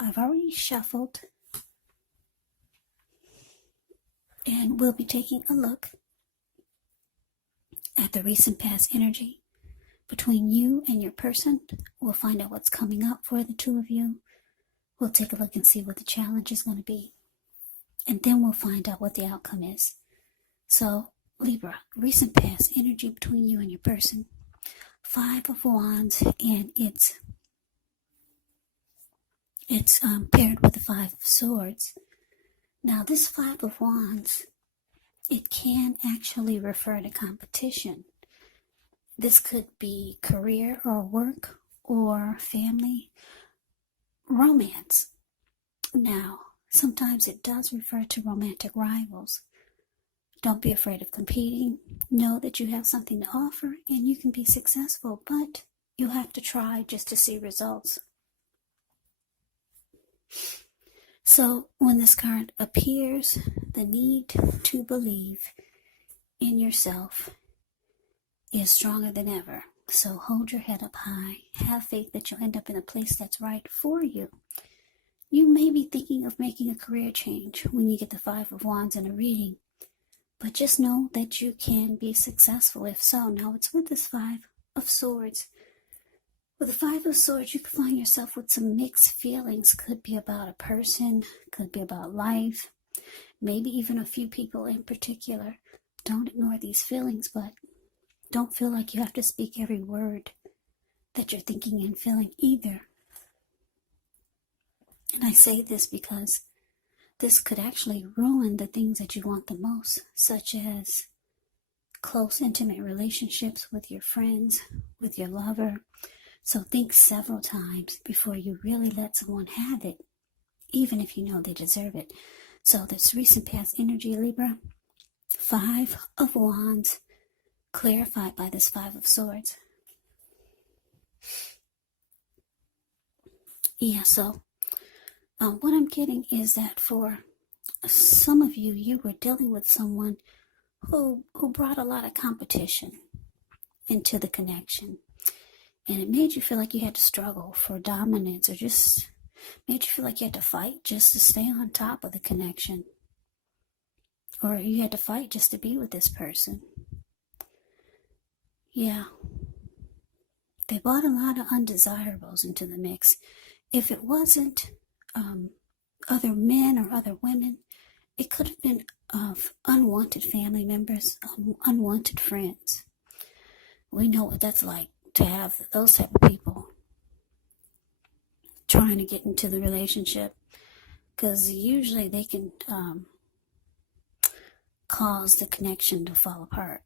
I've already shuffled, and we'll be taking a look at the recent past energy between you and your person. We'll find out what's coming up for the two of you. We'll take a look and see what the challenge is going to be. And then we'll find out what the outcome is. So, Libra, recent past energy between you and your person. 5 of Wands, and it's paired with the 5 of Swords. Now, this 5 of Wands, it can actually refer to competition. This could be career or work or family, romance. Now, sometimes it does refer to romantic rivals. Don't be afraid of competing. Know that you have something to offer and you can be successful, but you'll have to try just to see results. So when this card appears, the need to believe in yourself is stronger than ever. So hold your head up high. Have faith that you'll end up in a place that's right for you. You may be thinking of making a career change when you get the 5 of Wands in a reading, but just know that you can be successful if so. Now it's with this 5 of Swords. With the 5 of Swords, you can find yourself with some mixed feelings. Could be about a person, could be about life, maybe even a few people in particular. Don't ignore these feelings, but don't feel like you have to speak every word that you're thinking and feeling either. And I say this because this could actually ruin the things that you want the most, such as close, intimate relationships with your friends, with your lover. So think several times before you really let someone have it, even if you know they deserve it. So this recent past energy, Libra, 5 of Wands, clarified by this 5 of Swords. Yeah, so what I'm getting is that for some of you, you were dealing with someone who brought a lot of competition into the connection. And it made you feel like you had to struggle for dominance, or just made you feel like you had to fight just to stay on top of the connection. Or you had to fight just to be with this person. Yeah. They brought a lot of undesirables into the mix. If it wasn't other men or other women, it could have been of unwanted family members, unwanted friends. We know what that's like to have those type of people trying to get into the relationship, because usually they can cause the connection to fall apart.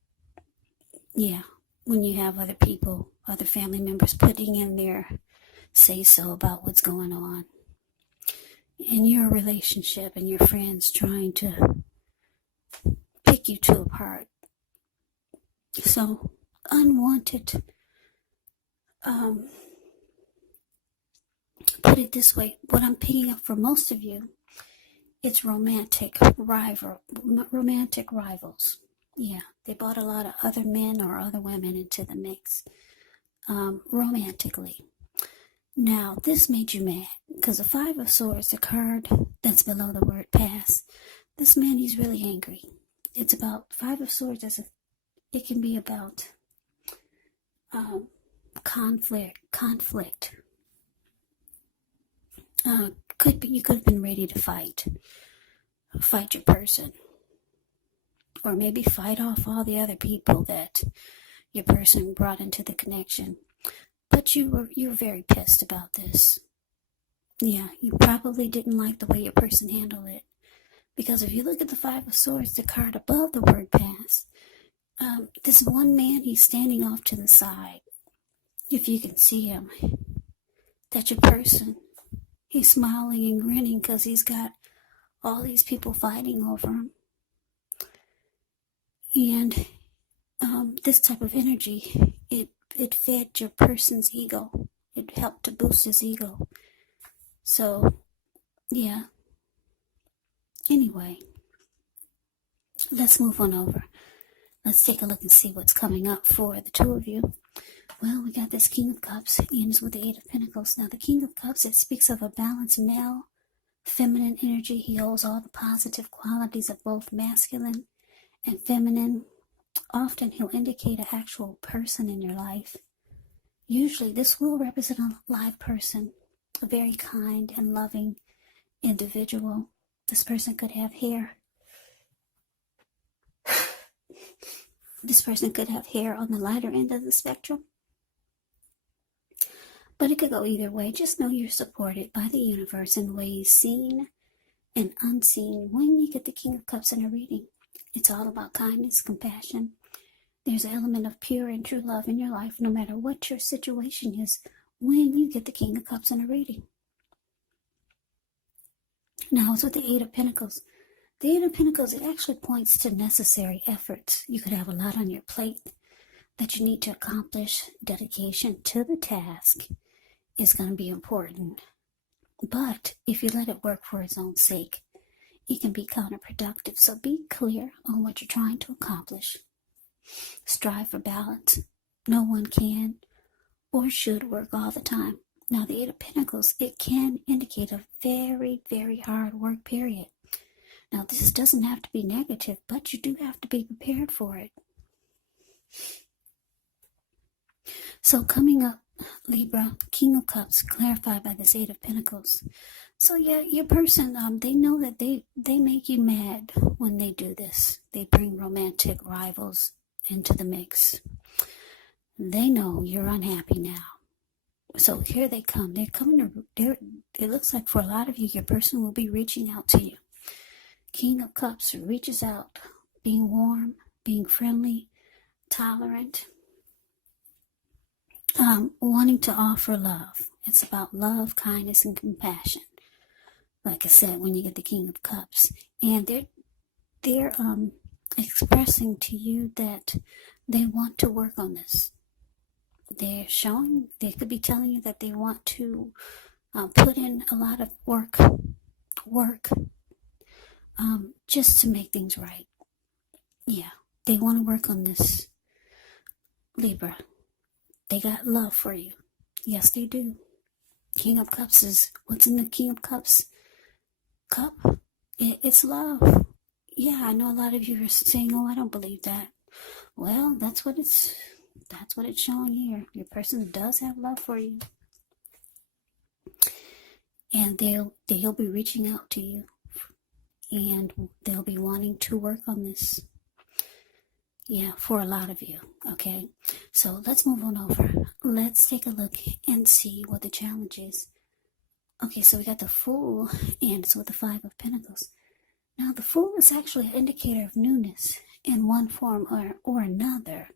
Yeah, when you have other people, other family members putting in their say-so about what's going on in your relationship and your friends trying to pick you two apart. So, unwanted, put it this way, what I'm picking up for most of you, it's romantic rivals. Yeah, they brought a lot of other men or other women into the mix, romantically. Now, this made you mad, because the 5 of Swords, the card that's below the word pass, this man, he's really angry. It's about 5 of Swords, it can be about conflict. You could have been ready to fight your person, or maybe fight off all the other people that your person brought into the connection. But you were very pissed about this. Yeah, you probably didn't like the way your person handled it, because if you look at the 5 of Swords, the card above the word pass, this one man, he's standing off to the side. If you can see him, that's your person. He's smiling and grinning because he's got all these people fighting over him. And this type of energy, it fed your person's ego. It helped to boost his ego. So, yeah. Anyway, let's move on over. Let's take a look and see what's coming up for the two of you. Well, we got this King of Cups, ends with the Eight of Pentacles. Now, the King of Cups, it speaks of a balanced male, feminine energy. He holds all the positive qualities of both masculine and feminine. Often, he'll indicate an actual person in your life. Usually, this will represent a live person, a very kind and loving individual. This person could have hair. This person could have hair on the lighter end of the spectrum. But it could go either way. Just know you're supported by the universe in ways seen and unseen when you get the King of Cups in a reading. It's all about kindness, compassion. There's an element of pure and true love in your life, no matter what your situation is, when you get the King of Cups in a reading. Now, it's with the Eight of Pentacles. The Eight of Pentacles, it actually points to necessary efforts. You could have a lot on your plate that you need to accomplish. Dedication to the task is going to be important. But if you let it work for its own sake, it can be counterproductive. So be clear on what you're trying to accomplish. Strive for balance. No one can or should work all the time. Now, the Eight of Pentacles, it can indicate a very, very hard work period. Now, this doesn't have to be negative, but you do have to be prepared for it. So coming up, Libra, King of Cups, clarified by this Eight of Pentacles. So yeah, your person, they know that they make you mad when they do this. They bring romantic rivals into the mix. They know you're unhappy now. So here they come. They're coming to, it looks like for a lot of you, your person will be reaching out to you. King of Cups reaches out, being warm, being friendly, tolerant, wanting to offer love. It's about love, kindness, and compassion. Like I said, when you get the King of Cups, and they're expressing to you that they want to work on this. They could be telling you that they want to put in a lot of work, just to make things right. Yeah, they want to work on this, Libra. They got love for you. Yes, they do. King of Cups is, what's in the King of Cups cup? It's love. Yeah, I know a lot of you are saying, oh, I don't believe that. Well, that's what it's showing here. Your person does have love for you. And they'll be reaching out to you. And they'll be wanting to work on this. Yeah, for a lot of you. Okay, so let's move on over. Let's take a look and see what the challenge is. Okay, so we got the Fool, and it's with the Five of Pentacles. Now, the Fool is actually an indicator of newness in one form or another.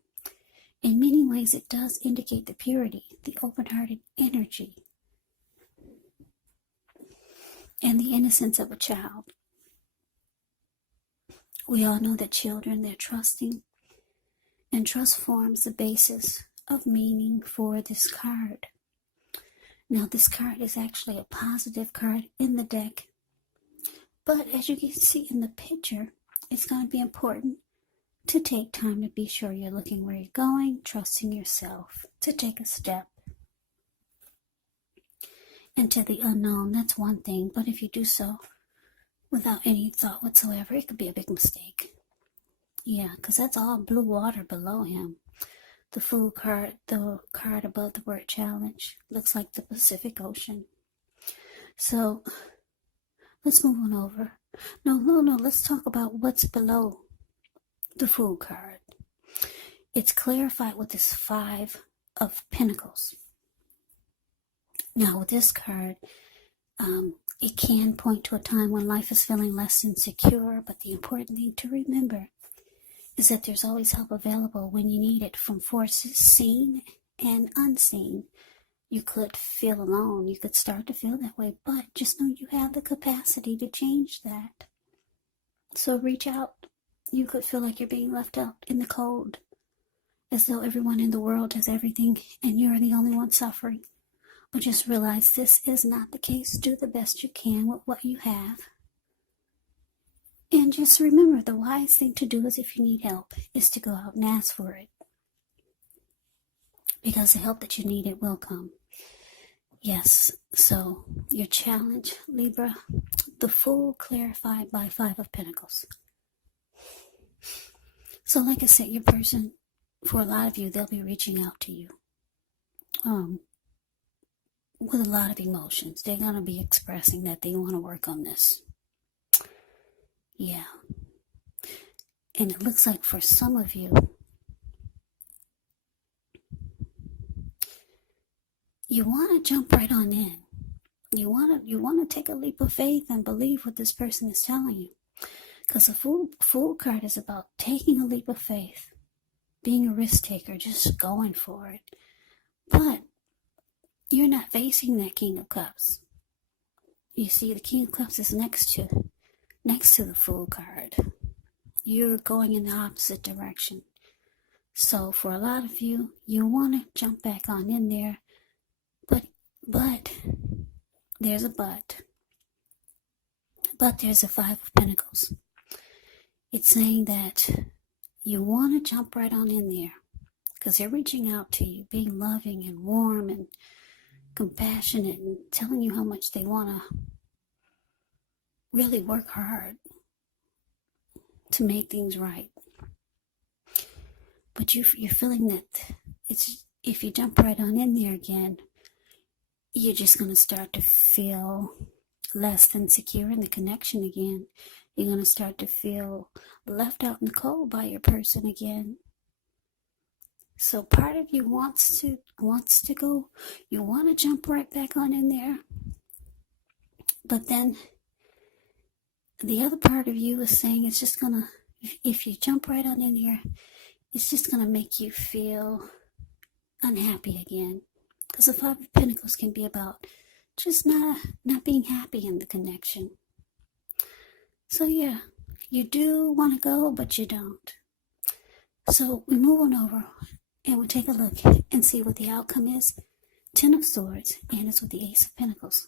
In many ways, it does indicate the purity, the open-hearted energy, and the innocence of a child. We all know that children, they're trusting, and trust forms the basis of meaning for this card. Now, this card is actually a positive card in the deck, but as you can see in the picture, it's going to be important to take time to be sure you're looking where you're going, trusting yourself to take a step into the unknown. That's one thing, but if you do so without any thought whatsoever, it could be a big mistake. Yeah, because that's all blue water below him. The Fool card, the card above the word challenge, looks like the Pacific Ocean. So, let's move on over. No, let's talk about what's below the Fool card. It's clarified with this Five of Pentacles. Now, with this card, it can point to a time when life is feeling less than secure, but the important thing to remember is that there's always help available when you need it from forces seen and unseen. You could feel alone. You could start to feel that way, but just know you have the capacity to change that. So reach out. You could feel like you're being left out in the cold, as though everyone in the world has everything and you're the only one suffering. But just realize this is not the case. Do the best you can with what you have. And just remember, the wise thing to do is, if you need help, is to go out and ask for it. because the help that you need, it will come. Yes, so your challenge, Libra, the Fool clarified by Five of Pentacles. So like I said, your person, for a lot of you, they'll be reaching out to you with a lot of emotions. They're going to be expressing that they want to work on this. Yeah. And it looks like for some of you, you want to jump right on in. You want to take a leap of faith and believe what this person is telling you. Because the fool card is about taking a leap of faith, being a risk taker, just going for it. But you're not facing that King of Cups. You see, the King of Cups is next to the Fool card. You're going in the opposite direction. So for a lot of you, you want to jump back on in there, but there's a but. But there's a Five of Pentacles. It's saying that you want to jump right on in there because they're reaching out to you, being loving and warm and compassionate and telling you how much they want to really work hard to make things right. But you're feeling that if you jump right on in there again, you're just going to start to feel less than secure in the connection again. You're going to start to feel left out in the cold by your person again. So part of you wants to go, you want to jump right back on in there. But then the other part of you is saying it's just going to, if you jump right on in there, it's just going to make you feel unhappy again. Because the Five of Pentacles can be about just not being happy in the connection. So yeah, you do want to go, but you don't. So we move on over and we take a look and see what the outcome is. Ten of Swords, and it's with the Ace of Pentacles.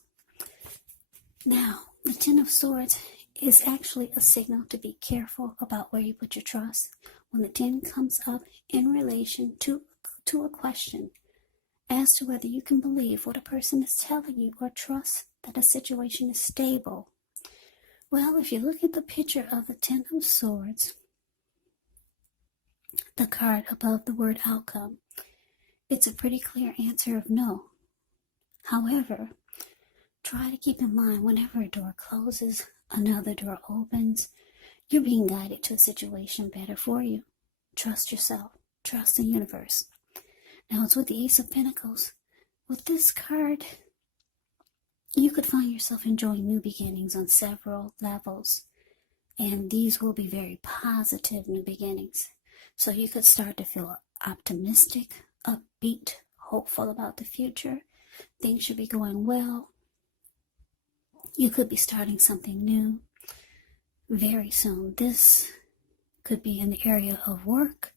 Now, the Ten of Swords is actually a signal to be careful about where you put your trust. When the 10 comes up in relation to a question as to whether you can believe what a person is telling you or trust that a situation is stable. Well, if you look at the picture of the Ten of Swords, the card above the word outcome, it's a pretty clear answer of no. However, try to keep in mind whenever a door closes, another door opens. You're being guided to a situation better for you. Trust yourself. Trust the universe. Now it's with the Ace of Pentacles. With this card, you could find yourself enjoying new beginnings on several levels. And these will be very positive new beginnings. So you could start to feel optimistic, upbeat, hopeful about the future. Things should be going well. You could be starting something new very soon. This could be in the area of work,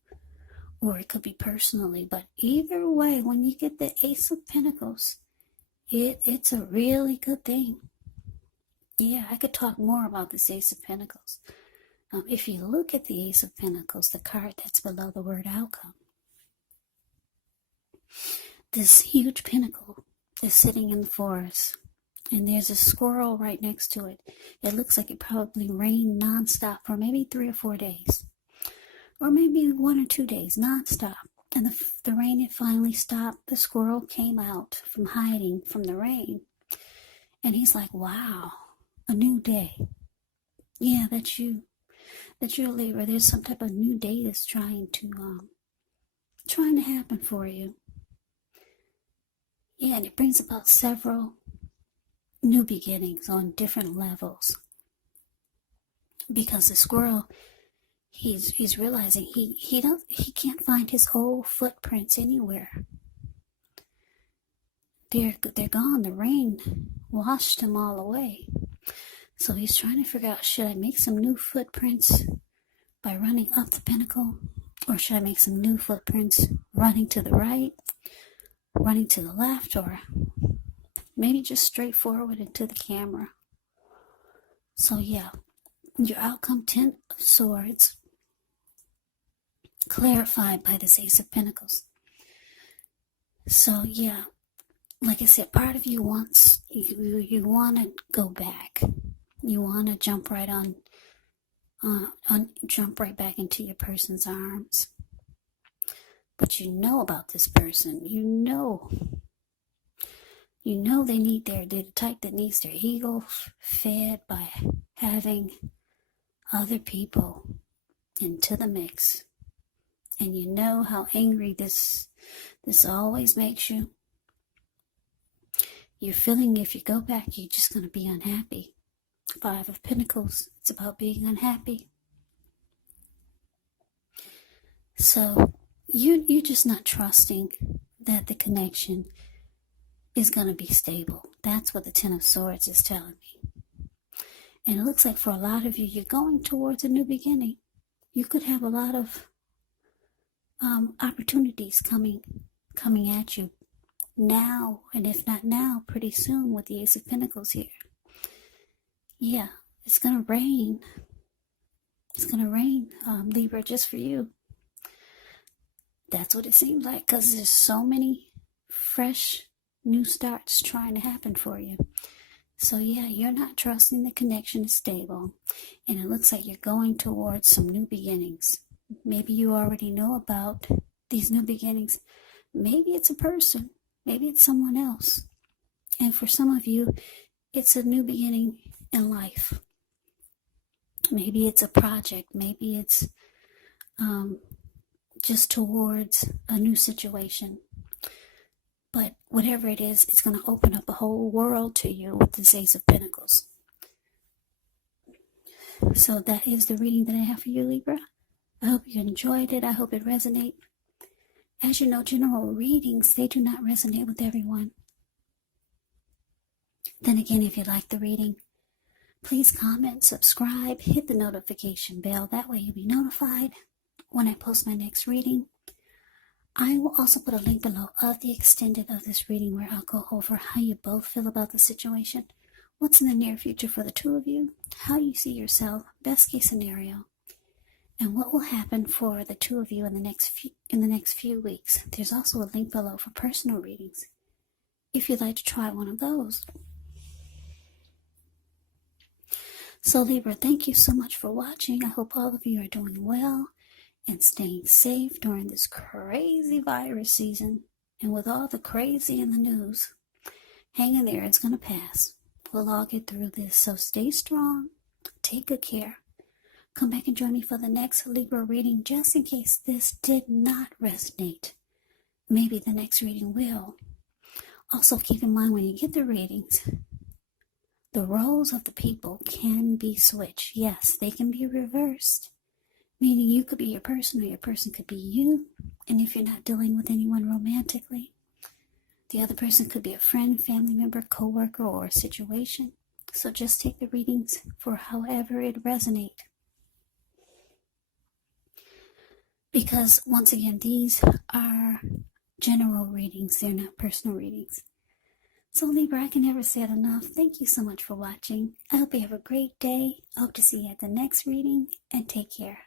or it could be personally. But either way, when you get the Ace of Pentacles, it's a really good thing. Yeah, I could talk more about this Ace of Pentacles. If you look at the Ace of Pentacles, the card that's below the word outcome, this huge pinnacle is sitting in the forest, and there's a squirrel right next to it. It looks like it probably rained nonstop for maybe 3 or 4 days, or maybe 1 or 2 days nonstop. And the rain had finally stopped. The squirrel came out from hiding from the rain, and he's like, "Wow, a new day." Yeah, that's you. That's your Libra. There's some type of new day that's trying to happen for you. Yeah, and it brings about several new beginnings on different levels. Because the squirrel, he's realizing he can't find his old footprints anywhere. They're gone. The rain washed them all away. So he's trying to figure out, should I make some new footprints by running up the pinnacle, or should I make some new footprints running to the right, running to the left, or maybe just straight forward into the camera? So yeah, your outcome, 10 of Swords, clarified by this Ace of Pentacles. So yeah, like I said, part of you wants, you want to go back. You want to jump right jump right back into your person's arms. But you know about this person. You know they're the type that needs their ego fed by having other people into the mix. And you know how angry this always makes you. You're feeling if you go back, you're just going to be unhappy. 5 of Pentacles, it's about being unhappy. So you're just not trusting that the connection is going to be stable. That's what the 10 of Swords is telling me. And it looks like for a lot of you, you're going towards a new beginning. You could have a lot of opportunities coming at you now, and if not now, pretty soon with the Ace of Pentacles here. Yeah, it's going to rain. It's going to rain, Libra, just for you. That's what it seems like, because there's so many fresh new starts trying to happen for you. So yeah, you're not trusting the connection is stable, and it looks like you're going towards some new beginnings. Maybe you already know about these new beginnings. Maybe it's a person. Maybe it's someone else. And for some of you, it's a new beginning in life. Maybe it's a project. Maybe it's just towards a new situation. But whatever it is, it's going to open up a whole world to you with this Ace of Pentacles. So that is the reading that I have for you, Libra. I hope you enjoyed it. I hope it resonated. As you know, general readings, they do not resonate with everyone. Then again, if you like the reading, please comment, subscribe, hit the notification bell. That way you'll be notified when I post my next reading. I will also put a link below of the extended of this reading where I'll go over how you both feel about the situation, what's in the near future for the two of you, how you see yourself, best case scenario, and what will happen for the two of you in the next few weeks. There's also a link below for personal readings if you'd like to try one of those. So Libra, thank you so much for watching. I hope all of you are doing well and staying safe during this crazy virus season. And with all the crazy in the news, hang in there, it's going to pass. We'll all get through this. So stay strong, take good care. Come back and join me for the next Libra reading, just in case this did not resonate. Maybe the next reading will. Also keep in mind when you get the readings, the roles of the people can be switched. Yes, they can be reversed. Meaning you could be your person or your person could be you. And if you're not dealing with anyone romantically, the other person could be a friend, family member, co-worker, or a situation. So just take the readings for however it resonates. Because once again, these are general readings. They're not personal readings. So Libra, I can never say it enough. Thank you so much for watching. I hope you have a great day. I hope to see you at the next reading, and take care.